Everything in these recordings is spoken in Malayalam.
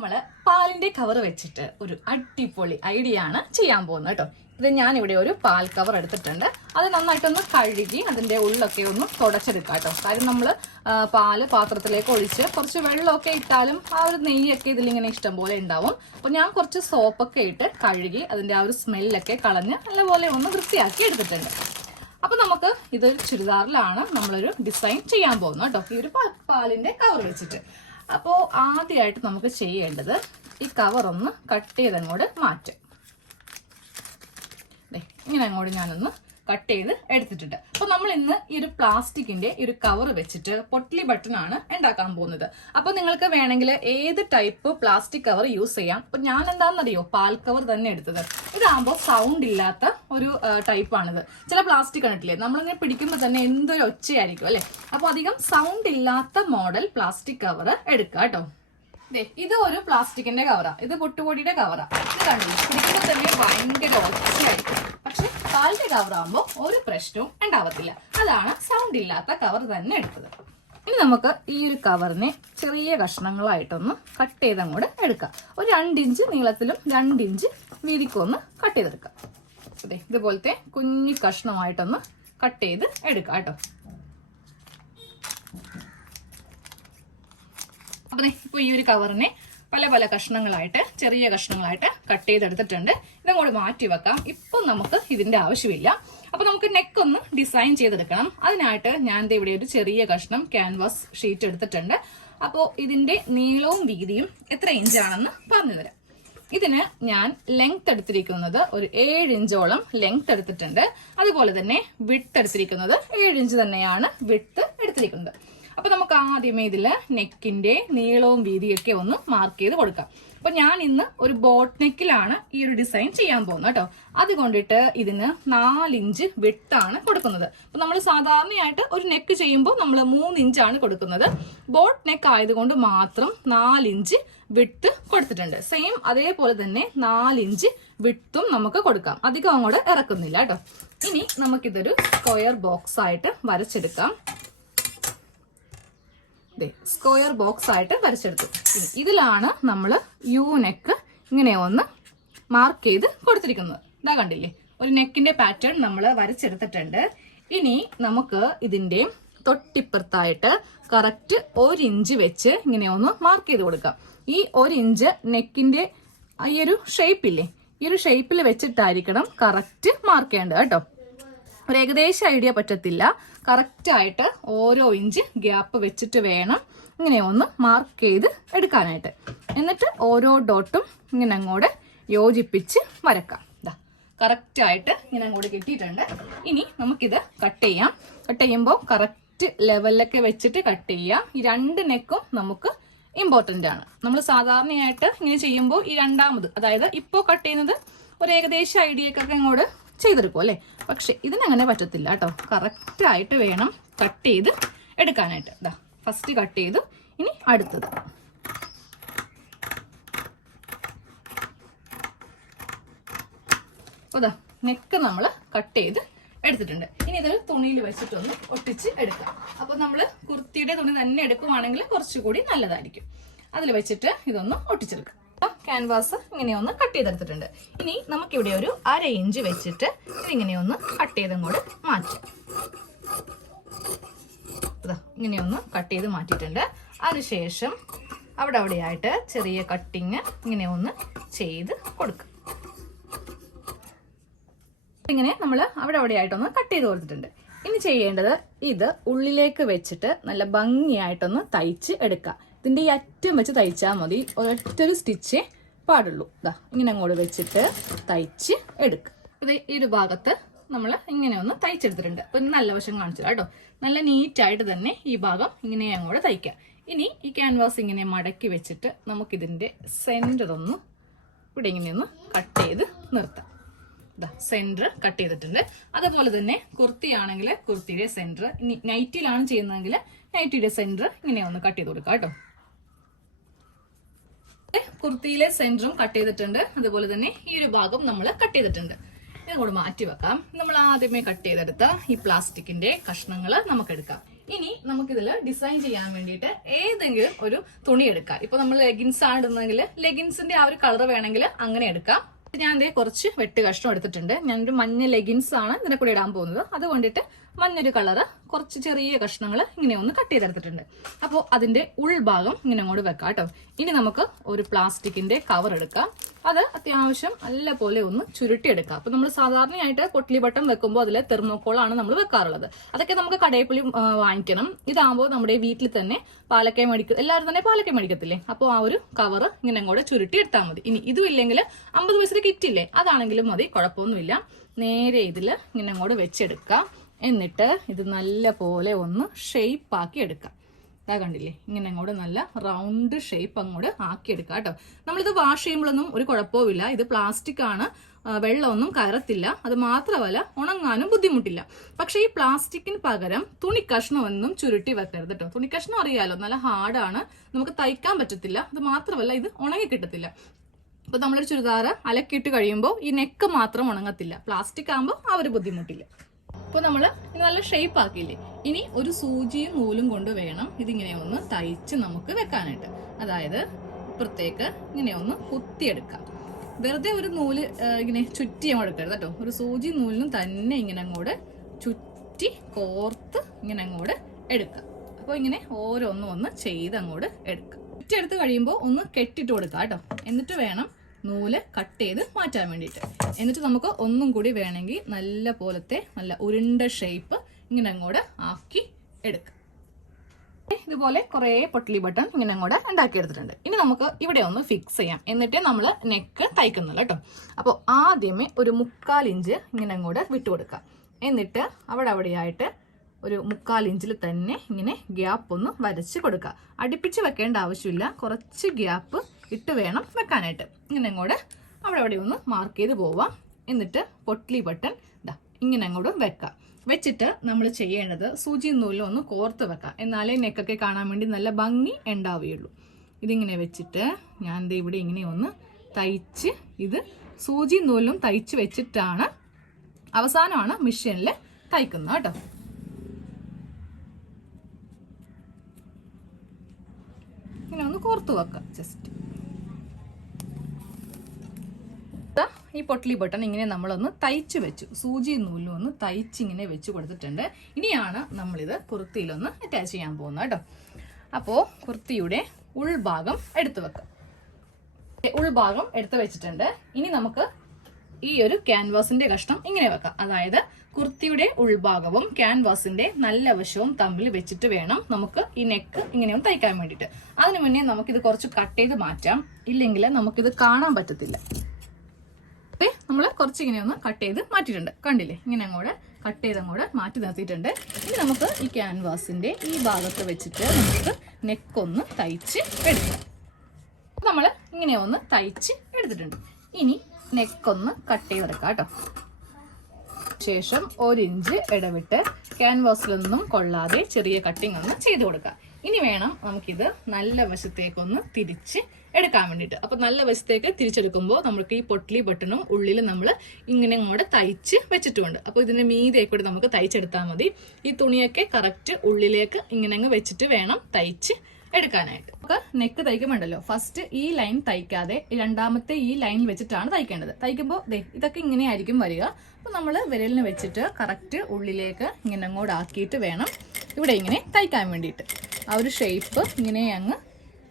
നമ്മള് പാലിന്റെ കവർ വെച്ചിട്ട് ഒരു അടിപൊളി ഐഡിയ ആണ് ചെയ്യാൻ പോകുന്നത് കേട്ടോ. ഇത് ഞാനിവിടെ ഒരു പാൽ കവർ എടുത്തിട്ടുണ്ട്. അത് നന്നായിട്ടൊന്ന് കഴുകി അതിന്റെ ഉള്ളൊക്കെ ഒന്ന് തുടച്ചെടുക്കാം കേട്ടോ. കാര്യം നമ്മള് പാല് പാത്രത്തിലേക്ക് ഒഴിച്ച് കുറച്ച് വെള്ളമൊക്കെ ഇട്ടാലും ആ ഒരു നെയ്യൊക്കെ ഇതിലിങ്ങനെ ഇഷ്ടം പോലെ ഉണ്ടാവും. അപ്പൊ ഞാൻ കുറച്ച് സോപ്പൊക്കെ ഇട്ട് കഴുകി അതിന്റെ ആ ഒരു സ്മെല്ലൊക്കെ കളഞ്ഞ് നല്ലപോലെ ഒന്ന് വൃത്തിയാക്കി എടുത്തിട്ടുണ്ട്. അപ്പൊ നമുക്ക് ഇതൊരു ചുരിദാറിലാണ് നമ്മളൊരു ഡിസൈൻ ചെയ്യാൻ പോകുന്നത് കേട്ടോ, ഈ ഒരു പാലിന്റെ കവർ വെച്ചിട്ട്. അപ്പോൾ ആദ്യമായിട്ട് നമുക്ക് ചെയ്യേണ്ടത് ഈ കവർ ഒന്ന് കട്ട് ചെയ്തങ്ങോട്ട് മാറ്റും. ഇങ്ങനെ അങ്ങോട്ട് ഞാനൊന്ന് കട്ട് ചെയ്ത് എടുത്തിട്ടുണ്ട്. അപ്പൊ നമ്മൾ ഇന്ന് ഈ ഒരു പ്ലാസ്റ്റിക്കിന്റെ ഈ ഒരു കവർ വെച്ചിട്ട് പൊട്ട്ലി ബട്ടൺ ആണ് ഉണ്ടാക്കാൻ പോകുന്നത്. അപ്പൊ നിങ്ങൾക്ക് വേണമെങ്കിൽ ഏത് ടൈപ്പ് പ്ലാസ്റ്റിക് കവർ യൂസ് ചെയ്യാം. അപ്പൊ ഞാൻ എന്താണെന്നറിയോ, പാൽ കവർ തന്നെ എടുത്തത്. ഇതാകുമ്പോൾ സൗണ്ട് ഇല്ലാത്ത ഒരു ടൈപ്പാണിത്. ചില പ്ലാസ്റ്റിക് കണ്ടിട്ടില്ലേ, നമ്മളിങ്ങനെ പിടിക്കുമ്പോൾ തന്നെ എന്തൊരു ഒച്ചയായിരിക്കും അല്ലെ. അപ്പൊ അധികം സൗണ്ട് ഇല്ലാത്ത മോഡൽ പ്ലാസ്റ്റിക് കവർ എടുക്കുക കേട്ടോ. ഇത് ഒരു പ്ലാസ്റ്റിക്കിന്റെ കവറാ, ഇത് പൊട്ടുപൊടിയുടെ കവറാ. ഇത് കണ്ടില്ല, പിടിക്കുമ്പോൾ തന്നെ ഭയങ്കര ഒച്ചയായിരിക്കും. പക്ഷെ പാലിന്റെ കവറാകുമ്പോൾ ഒരു പ്രശ്നവും ഉണ്ടാവത്തില്ല. അതാണ് സൗണ്ട് ഇല്ലാത്ത കവർ തന്നെ എടുത്തത്. ഇനി നമുക്ക് ഈ ഒരു കവറിനെ ചെറിയ കഷ്ണങ്ങളായിട്ടൊന്ന് കട്ട് ചെയ്തങ്ങോട്ട് എടുക്കാം. ഒരു 2 ഇഞ്ച് നീളത്തിലും 2 ഇഞ്ച് വീതിക്കും ഒന്ന് കട്ട് ചെയ്തെടുക്കാം. അതെ, ഇതുപോലത്തെ കുഞ്ഞു കഷ്ണമായിട്ടൊന്ന് കട്ട് ചെയ്ത് എടുക്കാം കേട്ടോ. അപ്പൊ ഇപ്പൊ ഈ ഒരു കവറിനെ പല പല കഷ്ണങ്ങളായിട്ട് ചെറിയ കഷ്ണങ്ങളായിട്ട് കട്ട് ചെയ്തെടുത്തിട്ടുണ്ട്. ഇതങ്ങോട്ട് മാറ്റി വെക്കാം. ഇപ്പൊ നമുക്ക് ഇതിന്റെ ആവശ്യമില്ല. അപ്പൊ നമുക്ക് നെക്ക് ഒന്ന് ഡിസൈൻ ചെയ്തെടുക്കണം. അതിനായിട്ട് ഞാൻ ഇവിടെ ഒരു ചെറിയ കഷ്ണം ക്യാൻവാസ് ഷീറ്റ് എടുത്തിട്ടുണ്ട്. അപ്പോൾ ഇതിന്റെ നീളവും വീതിയും എത്ര ഇഞ്ചാണെന്ന് പറഞ്ഞു തരാം. ഇതിന് ഞാൻ ലെങ്ത് എടുത്തിരിക്കുന്നത് ഒരു 7 ഇഞ്ചോളം ലെങ്ത് എടുത്തിട്ടുണ്ട്. അതുപോലെ തന്നെ വിഡ്ത്ത് എടുത്തിരിക്കുന്നത് 7 ഇഞ്ച് തന്നെയാണ് വിഡ്ത്ത് എടുത്തിരിക്കുന്നത്. അപ്പൊ നമുക്ക് ആദ്യമേ ഇതില് നെക്കിന്റെ നീളവും വീതിയൊക്കെ ഒന്ന് മാർക്ക് ചെയ്ത് കൊടുക്കാം. അപ്പൊ ഞാൻ ഇന്ന് ഒരു ബോട്ട് നെക്കിലാണ് ഈ ഒരു ഡിസൈൻ ചെയ്യാൻ പോകുന്നത് കേട്ടോ. അതുകൊണ്ടിട്ട് ഇതിന് 4 ഇഞ്ച് വിഡ്ത്താണ് കൊടുക്കുന്നത്. അപ്പൊ നമ്മൾ സാധാരണയായിട്ട് ഒരു നെക്ക് ചെയ്യുമ്പോൾ നമ്മൾ 3 ഇഞ്ചാണ് കൊടുക്കുന്നത്. ബോട്ട് നെക്ക് ആയതുകൊണ്ട് മാത്രം 4 ഇഞ്ച് വിഡ്ത്ത് കൊടുത്തിട്ടുണ്ട്. സെയിം അതേപോലെ തന്നെ 4 ഇഞ്ച് വിഡ്ത്തും നമുക്ക് കൊടുക്കാം. അധികം അങ്ങോട്ട് ഇറക്കുന്നില്ല കേട്ടോ. ഇനി നമുക്കിതൊരു സ്ക്വയർ ബോക്സ് ആയിട്ട് വരച്ചെടുക്കാം. സ്ക്വയർ ബോക്സ് ആയിട്ട് വരച്ചെടുത്തു. ഇതിലാണ് നമ്മൾ യു നെക്ക് ഇങ്ങനെ ഒന്ന് മാർക്ക് ചെയ്ത് കൊടുത്തിരിക്കുന്നത്. ഇതാ കണ്ടില്ലേ, ഒരു നെക്കിന്റെ പാറ്റേൺ നമ്മൾ വരച്ചെടുത്തിട്ടുണ്ട്. ഇനി നമുക്ക് ഇതിന്റെ തൊട്ടിപ്പുറത്തായിട്ട് കറക്റ്റ് 1 ഇഞ്ച് വെച്ച് ഇങ്ങനെ ഒന്ന് മാർക്ക് ചെയ്ത് കൊടുക്കാം. ഈ 1 ഇഞ്ച് നെക്കിന്റെ ഈ ഒരു ഷേപ്പില്ലേ, ഈ ഒരു ഷേപ്പിൽ വെച്ചിട്ടായിരിക്കണം കറക്റ്റ് മാർക്ക് ചെയ്യേണ്ടത് കേട്ടോ. ഒരു ഏകദേശം ഐഡിയ പറ്റത്തില്ല. കറക്റ്റ് ആയിട്ട് ഓരോ ഇഞ്ച് ഗ്യാപ്പ് വെച്ചിട്ട് വേണം ഇങ്ങനെ ഒന്ന് മാർക്ക് ചെയ്ത് എടുക്കാനായിട്ട്. എന്നിട്ട് ഓരോ ഡോട്ടും ഇങ്ങനെ അങ്ങോട്ട് യോജിപ്പിച്ച് വരക്കാം. ഇതാ കറക്റ്റ് ആയിട്ട് ഇങ്ങനെ അങ്ങോട്ട് കിട്ടിയിട്ടുണ്ട്. ഇനി നമുക്കിത് കട്ട് ചെയ്യാം. കട്ട് ചെയ്യുമ്പോൾ കറക്റ്റ് ലെവലിലൊക്കെ വെച്ചിട്ട് കട്ട് ചെയ്യാം. ഈ 2 നെക്കും നമുക്ക് ഇമ്പോർട്ടന്റ് ആണ്. നമ്മൾ സാധാരണയായിട്ട് ഇങ്ങനെ ചെയ്യുമ്പോൾ ഈ രണ്ടാമത്, അതായത് ഇപ്പോൾ കട്ട് ചെയ്യുന്നത് ഒരു ഏകദേശം ഐഡിയക്കൊക്കെ ഇങ്ങോട്ട് ചെയ്തെടുക്കും അല്ലെ. പക്ഷെ ഇതിനങ്ങനെ പറ്റത്തില്ല കേട്ടോ. കറക്റ്റ് ആയിട്ട് വേണം കട്ട് ചെയ്ത് എടുക്കാനായിട്ട്. ഇതാ ഫസ്റ്റ് കട്ട് ചെയ്തു. ഇനി അടുത്തത്. അതാ നെക്ക് നമ്മൾ കട്ട് ചെയ്ത് എടുത്തിട്ടുണ്ട്. ഇനി ഇതൊരു തുണിയിൽ വെച്ചിട്ടൊന്ന് ഒട്ടിച്ച് എടുക്കാം. അപ്പൊ നമ്മൾ കുർത്തിയുടെ തുണി തന്നെ എടുക്കുവാണെങ്കിൽ കുറച്ചുകൂടി നല്ലതായിരിക്കും. അതിൽ വെച്ചിട്ട് ഇതൊന്ന് ഒട്ടിച്ചെടുക്കാം. ക്യാൻവാസ് ഇങ്ങനെയൊന്ന് കട്ട് ചെയ്തെടുത്തിട്ടുണ്ട്. ഇനി നമുക്കിവിടെ ഒരു 1/2 ഇഞ്ച് വെച്ചിട്ട് ഇതിങ്ങനെയൊന്ന് കട്ട് ചെയ്തങ്ങോട്ട് മാറ്റാം. ഇങ്ങനെയൊന്ന് കട്ട് ചെയ്ത് മാറ്റിയിട്ടുണ്ട്. അതിനുശേഷം അവിടെയായിട്ട് ചെറിയ കട്ടിങ് ഇങ്ങനെ ഒന്ന് ചെയ്ത് കൊടുക്കുക. ഇങ്ങനെ നമ്മൾ അവിടെയായിട്ടൊന്ന് കട്ട് ചെയ്ത് കൊടുത്തിട്ടുണ്ട്. ഇനി ചെയ്യേണ്ടത് ഇത് ഉള്ളിലേക്ക് വെച്ചിട്ട് നല്ല ഭംഗിയായിട്ടൊന്ന് തയ്ച്ച് എടുക്കുക. ഇതിന്റെ ഈ അറ്റം വെച്ച് തയ്ച്ചാൽ മതി. ഒരൊറ്റൊരു സ്റ്റിച്ചേ പാടുള്ളൂ. ഇതാ ഇങ്ങനെ അങ്ങോട്ട് വെച്ചിട്ട് തയ്ച്ച് എടുക്കുക. ഇത് ഈ ഒരു ഭാഗത്ത് നമ്മൾ ഇങ്ങനെ ഒന്ന് തയ്ച്ചെടുത്തിട്ടുണ്ട്. അപ്പൊ നല്ല വശം കാണിച്ചു കേട്ടോ. നല്ല നീറ്റായിട്ട് തന്നെ ഈ ഭാഗം ഇങ്ങനെ അങ്ങോട്ട് തയ്ക്കാം. ഇനി ഈ ക്യാൻവാസ് ഇങ്ങനെ മടക്കി വെച്ചിട്ട് നമുക്കിതിന്റെ സെന്റർ ഒന്ന് ഇവിടെ ഇങ്ങനെയൊന്ന് കട്ട് ചെയ്ത് നിർത്താം. ഇതാ സെന്റർ കട്ട് ചെയ്തിട്ടുണ്ട്. അതുപോലെ തന്നെ കുർത്തിയാണെങ്കിൽ കുർത്തിയുടെ സെന്റർ, ഇനി നൈറ്റിയിലാണ് ചെയ്യുന്നതെങ്കിൽ നൈറ്റിയുടെ സെന്റർ ഇങ്ങനെ ഒന്ന് കട്ട് ചെയ്ത് കൊടുക്കാം കേട്ടോ. കുർത്തിയിലെ സെന്ററും കട്ട് ചെയ്തിട്ടുണ്ട്. അതുപോലെ തന്നെ ഈ ഒരു ഭാഗം നമ്മൾ കട്ട് ചെയ്തിട്ടുണ്ട്. ഇതുകൂടെ മാറ്റി വെക്കാം. നമ്മൾ ആദ്യമേ കട്ട് ചെയ്തെടുത്ത ഈ പ്ലാസ്റ്റിക്കിന്റെ കഷ്ണങ്ങൾ നമുക്ക് എടുക്കാം. ഇനി നമുക്കിതിൽ ഡിസൈൻ ചെയ്യാൻ വേണ്ടിയിട്ട് ഏതെങ്കിലും ഒരു തുണി എടുക്കാം. ഇപ്പൊ നമ്മൾ ലെഗിൻസ് ആണ് ഇടുന്നെങ്കിൽ ലെഗിൻസിന്റെ ആ ഒരു കളർ വേണമെങ്കിൽ അങ്ങനെ എടുക്കാം. ഞാൻ കുറച്ച് വെട്ട് കഷ്ണം എടുത്തിട്ടുണ്ട്. ഞാനൊരു മഞ്ഞ ലെഗിൻസ് ആണ് ഇതിനെ കൂടെ ഇടാൻ പോകുന്നത്. അതുകൊണ്ടിട്ട് മഞ്ഞൊരു കളറ് കുറച്ച് ചെറിയ കഷ്ണങ്ങൾ ഇങ്ങനെ ഒന്ന് കട്ട് ചെയ്തെടുത്തിട്ടുണ്ട്. അപ്പോൾ അതിന്റെ ഉൾഭാഗം ഇങ്ങനെ അങ്ങോട്ട് വെക്കാം കേട്ടോ. ഇനി നമുക്ക് ഒരു പ്ലാസ്റ്റിക്കിന്റെ കവർ എടുക്കാം. അത് അത്യാവശ്യം നല്ല പോലെ ഒന്ന് ചുരുട്ടിയെടുക്കാം. അപ്പൊ നമ്മൾ സാധാരണയായിട്ട് പൊട്ട്ലി ബട്ടൺ വെക്കുമ്പോൾ അതിൽ തെർമോക്കോളാണ് നമ്മൾ വെക്കാറുള്ളത്. അതൊക്കെ നമുക്ക് കടയിൽ പോയി വാങ്ങിക്കണം. ഇതാകുമ്പോൾ നമ്മുടെ വീട്ടിൽ തന്നെ പാലക്കായ മേടിക്കും, എല്ലാവരും തന്നെ പാലക്കായ മേടിക്കത്തില്ലേ. അപ്പോൾ ആ ഒരു കവർ ഇങ്ങനെ അങ്ങോട്ട് ചുരുട്ടി എടുത്താൽ മതി. ഇനി ഇതും ഇല്ലെങ്കിൽ 50 പൈസയുടെ കിറ്റില്ലേ, അതാണെങ്കിലും മതി, കുഴപ്പമൊന്നുമില്ല. നേരെ ഇതിൽ ഇങ്ങനെ അങ്ങോട്ട് വെച്ചെടുക്കാം. എന്നിട്ട് ഇത് നല്ല പോലെ ഒന്ന് ഷേപ്പ് ആക്കി എടുക്കാം. ഇതാ കണ്ടില്ലേ, ഇങ്ങനെ അങ്ങോട്ട് നല്ല റൗണ്ട് ഷേപ്പ് അങ്ങോട്ട് ആക്കിയെടുക്കാം കേട്ടോ. നമ്മളിത് വാഷ് ചെയ്യുമ്പോഴൊന്നും ഒരു കുഴപ്പവുമില്ല. ഇത് പ്ലാസ്റ്റിക് ആണ്, വെള്ളമൊന്നും കയറത്തില്ല. അത് മാത്രമല്ല ഉണങ്ങാനും ബുദ്ധിമുട്ടില്ല. പക്ഷെ ഈ പ്ലാസ്റ്റിക്കിന് പകരം തുണിക്കഷ്ണമൊന്നും ചുരുട്ടി വെക്കരുത് കേട്ടോ. തുണിക്കഷ്ണം അറിയാലോ, നല്ല ഹാർഡാണ്, നമുക്ക് തയ്ക്കാൻ പറ്റത്തില്ല. അത് മാത്രമല്ല ഇത് ഉണങ്ങി കിട്ടത്തില്ല. ഇപ്പൊ നമ്മളൊരു ചുരിദാർ അലക്കിയിട്ട് കഴിയുമ്പോൾ ഈ നെക്ക് മാത്രം ഉണങ്ങത്തില്ല. പ്ലാസ്റ്റിക് ആകുമ്പോൾ ആ ഒരു ബുദ്ധിമുട്ടില്ല. ഇപ്പൊ നമ്മള് നല്ല ഷേപ്പ് ആക്കിയില്ലേ, ഇനി ഒരു സൂചിയും നൂലും കൊണ്ട് വേണം ഇതിങ്ങനെ ഒന്ന് തയ്ച്ച് നമുക്ക് വെക്കാനായിട്ട്. അതായത് ഇപ്പുറത്തേക്ക് ഇങ്ങനെ ഒന്ന് കുത്തിയെടുക്കാം. വെറുതെ ഒരു നൂല് ഇങ്ങനെ ചുറ്റി അങ്ങോട്ട് എടുക്കരുത് കേട്ടോ. ഒരു സൂചി നൂലിനും തന്നെ ഇങ്ങനെ അങ്ങോട്ട് ചുറ്റി കോർത്ത് ഇങ്ങനെ അങ്ങോട്ട് എടുക്കാം. അപ്പോൾ ഇങ്ങനെ ഓരോന്നും ഒന്ന് ചെയ്ത് അങ്ങോട്ട് എടുക്കാം. ചുറ്റിയെടുത്ത് കഴിയുമ്പോൾ ഒന്ന് കെട്ടിട്ട് കൊടുക്കാം കേട്ടോ. എന്നിട്ട് വേണം നൂല് കട്ട് ചെയ്ത് മാറ്റാൻ വേണ്ടിയിട്ട്. എന്നിട്ട് നമുക്ക് ഒന്നും കൂടി വേണമെങ്കിൽ നല്ല പോലത്തെ നല്ല ഉരുണ്ട ഷേപ്പ് ഇങ്ങനെ അങ്ങോട്ട് ആക്കി എടുക്കാം. ഇതുപോലെ കുറേ പൊട്ട്ലി ബട്ടൺ ഇങ്ങനെ അങ്ങോട്ട് ഉണ്ടാക്കി എടുത്തിട്ടുണ്ട്. ഇനി നമുക്ക് ഇവിടെ ഒന്ന് ഫിക്സ് ചെയ്യാം. എന്നിട്ട് നമ്മൾ നെക്ക് തയ്ക്കുന്നില്ല കേട്ടോ. അപ്പോൾ ആദ്യമേ ഒരു 1/4 ഇഞ്ച് ഇങ്ങനെ അങ്ങോട്ട് വിട്ടുകൊടുക്കാം. എന്നിട്ട് അവിടെയായിട്ട് ഒരു 1/4 ഇഞ്ചിൽ തന്നെ ഇങ്ങനെ ഗ്യാപ്പ് ഒന്ന് വരച്ച് കൊടുക്കുക. അടുപ്പിച്ച് വെക്കേണ്ട ആവശ്യമില്ല, കുറച്ച് ഗ്യാപ്പ് ഇട്ട് വേണം വെക്കാനായിട്ട്. ഇങ്ങനെ അങ്ങോട്ട് അവിടെ ഒന്ന് മാർക്ക് ചെയ്ത് പോവാം. എന്നിട്ട് പൊട്ട്ലി ബട്ടൺ ഇങ്ങനെ അങ്ങോട്ട് വെക്കാം. വെച്ചിട്ട് നമ്മൾ ചെയ്യേണ്ടത് സൂചി നൂലിൽ ഒന്ന് കോർത്ത് വെക്കാം. എന്നാലേ നെക്കൊക്കെ കാണാൻ വേണ്ടി നല്ല ഭംഗി ഉണ്ടാവുകയുള്ളൂ. ഇതിങ്ങനെ വെച്ചിട്ട് ഞാൻ ഇവിടെ ഇങ്ങനെ ഒന്ന് തയ്ച്ച് ഇത് സൂചി നൂലിലും തയ്ച്ച് വെച്ചിട്ടാണ് അവസാനമാണ് മെഷീനിൽ തയ്ക്കുന്നത് കേട്ടോ. ഇങ്ങനെ ഒന്ന് കോർത്ത് വെക്കാം. ജസ്റ്റ് ഈ പൊട്ട്ലി ബട്ടൺ ഇങ്ങനെ നമ്മളൊന്ന് തയ്ച്ച് വെച്ചു. സൂചി നൂലും ഒന്ന് തയ്ച്ചിങ്ങനെ വെച്ച് കൊടുത്തിട്ടുണ്ട്. ഇനിയാണ് നമ്മളിത് കുർത്തിയിലൊന്ന് അറ്റാച്ച് ചെയ്യാൻ പോകുന്നത് കേട്ടോ. അപ്പോൾ കുർത്തിയുടെ ഉൾഭാഗം എടുത്തു വെക്കാം. ഉൾഭാഗം എടുത്തു വെച്ചിട്ടുണ്ട്. ഇനി നമുക്ക് ഈ ഒരു ക്യാൻവാസിന്റെ കഷ്ണം ഇങ്ങനെ വെക്കാം. അതായത് കുർത്തിയുടെ ഉൾഭാഗവും ക്യാൻവാസിന്റെ നല്ല വശവും തമ്മിൽ വെച്ചിട്ട് വേണം നമുക്ക് ഈ നെക്ക് ഇങ്ങനെയൊന്ന് തയ്ക്കാൻ വേണ്ടിയിട്ട്. അതിനു മുന്നേ നമുക്കിത് കുറച്ച് കട്ട് ചെയ്ത് മാറ്റാം, ഇല്ലെങ്കിൽ നമുക്കിത് കാണാൻ പറ്റത്തില്ല. നമ്മൾ കുറച്ച് ഇങ്ങനെ ഒന്ന് കട്ട് ചെയ്ത് മാറ്റിയിട്ടുണ്ട്. കണ്ടില്ലേ, ഇങ്ങനെ അങ്ങോട്ട് കട്ട് ചെയ്ത് അങ്ങോട്ട് മാറ്റി നിർത്തിയിട്ടുണ്ട്. ഇനി നമുക്ക് ഈ ക്യാൻവാസിന്റെ ഈ ഭാഗത്ത് വെച്ചിട്ട് നമുക്ക് നെക്കൊന്ന് തയ്ച്ച് എടുക്കാം. നമ്മൾ ഇങ്ങനെ ഒന്ന് തയ്ച്ച് എടുത്തിട്ടുണ്ട്. ഇനി നെക്കൊന്ന് കട്ട് ചെയ്തെടുക്കാം കേട്ടോ. ശേഷം 1 ഇഞ്ച് ഇടവിട്ട് ക്യാൻവാസിലൊന്നും കൊള്ളാതെ ചെറിയ കട്ടിങ് ഒന്ന് ചെയ്ത് കൊടുക്കാം. ഇനി വേണം നമുക്കിത് നല്ല വശത്തേക്കൊന്ന് തിരിച്ച് എടുക്കാൻ വേണ്ടിയിട്ട്. അപ്പൊ നല്ല വശത്തേക്ക് തിരിച്ചെടുക്കുമ്പോൾ നമുക്ക് ഈ പൊട്ട്ലി ബട്ടണും ഉള്ളിൽ നമ്മൾ ഇങ്ങനെ അങ്ങോട്ട് തയ്ച്ച് വെച്ചിട്ടുണ്ട്. അപ്പോൾ ഇതിന്റെ മീതേക്കൂടെ നമുക്ക് തയ്ച്ചെടുത്താൽ മതി. ഈ തുണിയൊക്കെ കറക്റ്റ് ഉള്ളിലേക്ക് ഇങ്ങനെ അങ്ങ് വെച്ചിട്ട് വേണം തയ്ച്ച് എടുക്കാനായിട്ട്. നമുക്ക് നെക്ക് തയ്ക്കുമ്പോണ്ടല്ലോ, ഫസ്റ്റ് ഈ ലൈൻ തയ്ക്കാതെ രണ്ടാമത്തെ ഈ ലൈനിൽ വെച്ചിട്ടാണ് തയ്ക്കേണ്ടത്. തയ്ക്കുമ്പോൾ ഇതൊക്കെ ഇങ്ങനെയായിരിക്കും വരിക. അപ്പൊ നമ്മൾ വിരലിന് വെച്ചിട്ട് കറക്റ്റ് ഉള്ളിലേക്ക് ഇങ്ങനെ അങ്ങോട്ട് ആക്കിയിട്ട് വേണം ഇവിടെ ഇങ്ങനെ തയ്ക്കാൻ വേണ്ടിയിട്ട്. ആ ഒരു ഷേപ്പ് ഇങ്ങനെ അങ്ങ്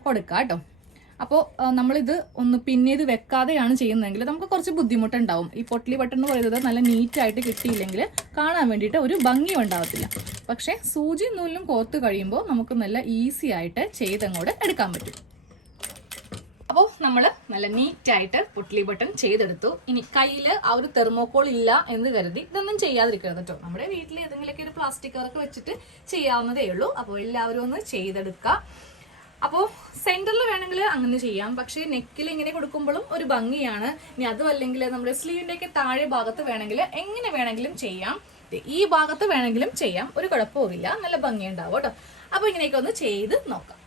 കൊടുക്കാം കേട്ടോ. അപ്പോൾ നമ്മളിത് ഒന്ന് പിന്നീട് വെക്കാതെയാണ് ചെയ്യുന്നതെങ്കിൽ നമുക്ക് കുറച്ച് ബുദ്ധിമുട്ടുണ്ടാവും. ഈ പൊട്ട്ലി ബട്ടൺ എന്ന് പറയുന്നത് നല്ല നീറ്റായിട്ട് കിട്ടിയില്ലെങ്കിൽ കാണാൻ വേണ്ടിയിട്ട് ഒരു ഭംഗിയും ഉണ്ടാവത്തില്ല. പക്ഷേ സൂചി നൂലിലും കോർത്ത് കഴിയുമ്പോൾ നമുക്ക് നല്ല ഈസി ആയിട്ട് ചെയ്തങ്ങോട്ട് എടുക്കാൻ പറ്റും. അപ്പോൾ നമ്മൾ നല്ല നീറ്റായിട്ട് പൊട്ട്ലി ബട്ടൺ ചെയ്തെടുത്തു. ഇനി കയ്യിൽ ആ ഒരു തെർമോക്കോൾ ഇല്ല എന്ന് കരുതി ഇതൊന്നും ചെയ്യാതിരിക്കരുത് കേട്ടോ. നമ്മുടെ വീട്ടിൽ ഏതെങ്കിലുമൊക്കെ ഒരു പ്ലാസ്റ്റിക് കവറൊക്കെ വെച്ചിട്ട് ചെയ്യാവുന്നതേ ഉള്ളൂ. അപ്പോൾ എല്ലാവരും ഒന്ന് ചെയ്തെടുക്കുക. അപ്പോൾ സെന്ററിൽ വേണമെങ്കിൽ അങ്ങനെ ചെയ്യാം, പക്ഷേ നെക്കിൽ ഇങ്ങനെ കൊടുക്കുമ്പോഴും ഒരു ഭംഗിയാണ്. ഇനി അതും അല്ലെങ്കിൽ നമ്മുടെ സ്ലീവിന്റെ ഒക്കെ താഴെ ഭാഗത്ത് വേണമെങ്കിൽ എങ്ങനെ വേണമെങ്കിലും ചെയ്യാം. ഈ ഭാഗത്ത് വേണമെങ്കിലും ചെയ്യാം, ഒരു കുഴപ്പമില്ല, നല്ല ഭംഗിയുണ്ടാവും കേട്ടോ. അപ്പോൾ ഇങ്ങനെയൊക്കെ ഒന്ന് ചെയ്ത് നോക്കാം.